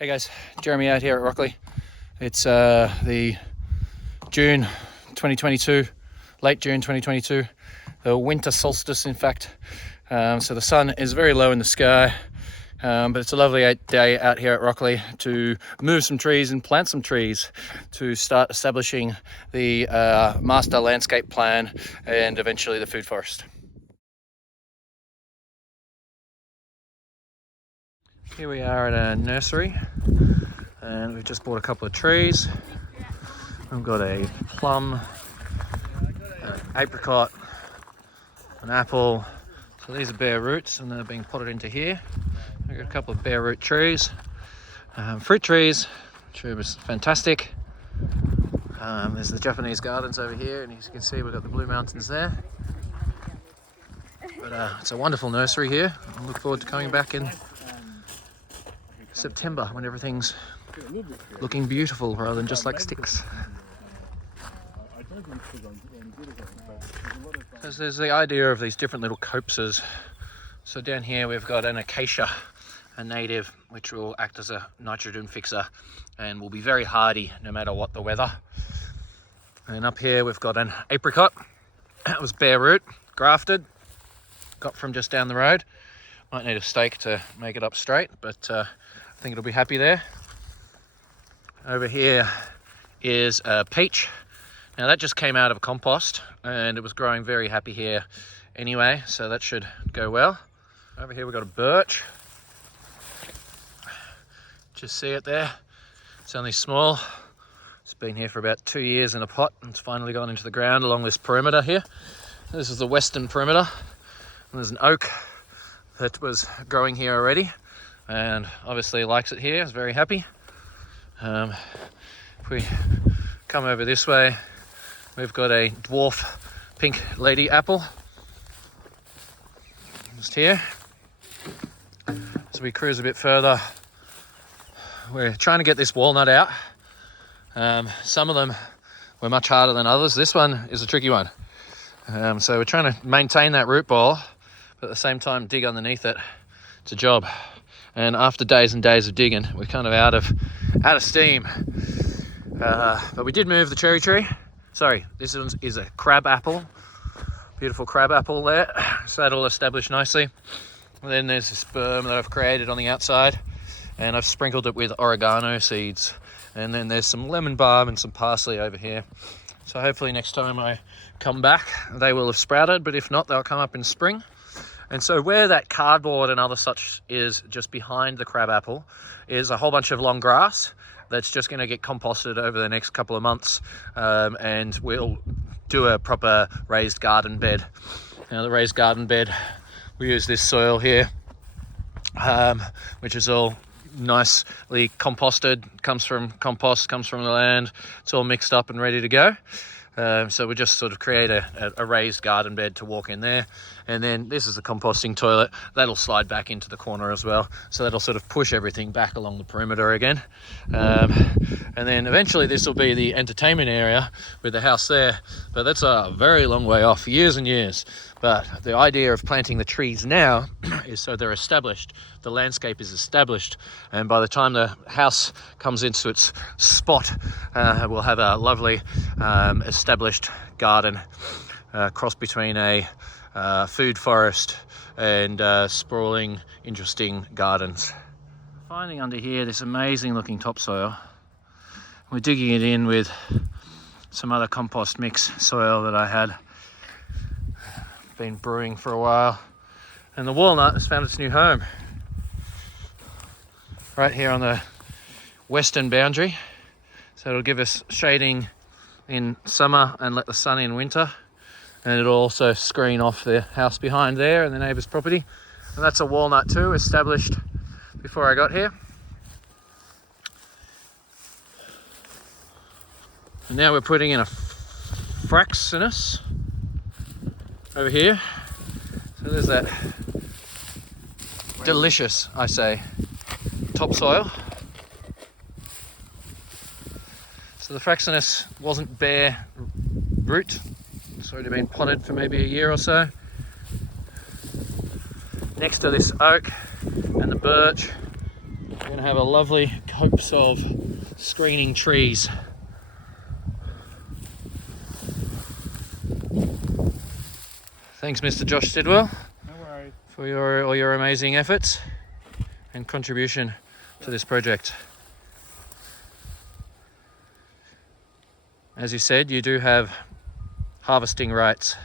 Hey guys, Jeremy out here at Rockley. It's the June 2022, late June 2022, the winter solstice in fact. So the sun is very low in the sky, but it's a lovely day out here at Rockley to move some trees and plant some trees to start establishing the master landscape plan and eventually the food forest. Here we are at a nursery and we've just bought a couple of trees. We've got a plum, an apricot, an apple. So these are bare roots and they're being potted into here. We've got a couple of bare root trees, fruit trees, which are fantastic. There's the Japanese gardens over here, and as you can see we've got the Blue Mountains there. But it's a wonderful nursery here. I look forward to coming back in September when everything's looking beautiful rather than just like sticks. So there's the idea of these different little copses. So down here we've got an acacia, a native, which will act as a nitrogen fixer and will be very hardy no matter what the weather. And up here we've got an apricot. That was bare root, grafted, got from just down the road. Might need a stake to make it up straight, but I think it'll be happy there. Over here is a peach. Now that just came out of a compost and it was growing very happy here anyway, so that should go well. Over here we've got a birch. Just see it there. It's only small. It's been here for about 2 years in a pot and it's finally gone into the ground along this perimeter here. This is the western perimeter. And there's an oak that was growing here already and obviously likes it here, is very happy. If we come over this way, we've got a dwarf pink lady apple just here. As we cruise a bit further, we're trying to get this walnut out. Some of them were much harder than others. This one is a tricky one. So we're trying to maintain that root ball, but at the same time dig underneath it. It's a job. And after days and days of digging, we're kind of out of steam. But we did move the cherry tree. Sorry, this one is a crab apple. Beautiful crab apple there. So that'll establish nicely. And then there's this berm that I've created on the outside, and I've sprinkled it with oregano seeds. And then there's some lemon balm and some parsley over here. So hopefully next time I come back, they will have sprouted, but if not, they'll come up in spring. And so where that cardboard and other such is just behind the crab apple is a whole bunch of long grass that's just going to get composted over the next couple of months, and we'll do a proper raised garden bed. Now the raised garden bed, we use this soil here, which is all nicely composted, comes from compost, comes from the land. It's all mixed up and ready to go. So we just sort of create a raised garden bed to walk in there. And then this is the composting toilet. That'll slide back into the corner as well. So that'll sort of push everything back along the perimeter again. And then eventually this will be the entertainment area with the house there. But that's a very long way off, years and years. But the idea of planting the trees now is so they're established. The landscape is established. And by the time the house comes into its spot, we'll have a lovely established garden, cross between a food forest and sprawling, interesting gardens. Finding under here this amazing looking topsoil. We're digging it in with some other compost mix soil that I had been brewing for a while. And the walnut has found its new home. Right here on the western boundary. So it'll give us shading in summer and let the sun in winter. And it'll also screen off the house behind there and the neighbour's property. And that's a walnut too, established before I got here. And now we're putting in a fraxinus over here. So there's that delicious, I say, topsoil. So the fraxinus wasn't bare root. It's already been potted for maybe a year or so. Next to this oak and the birch, we're going to have a lovely copse of screening trees. Thanks, Mr. Josh Stidwill, for all your amazing efforts and contribution to this project. As you said, you do have harvesting rights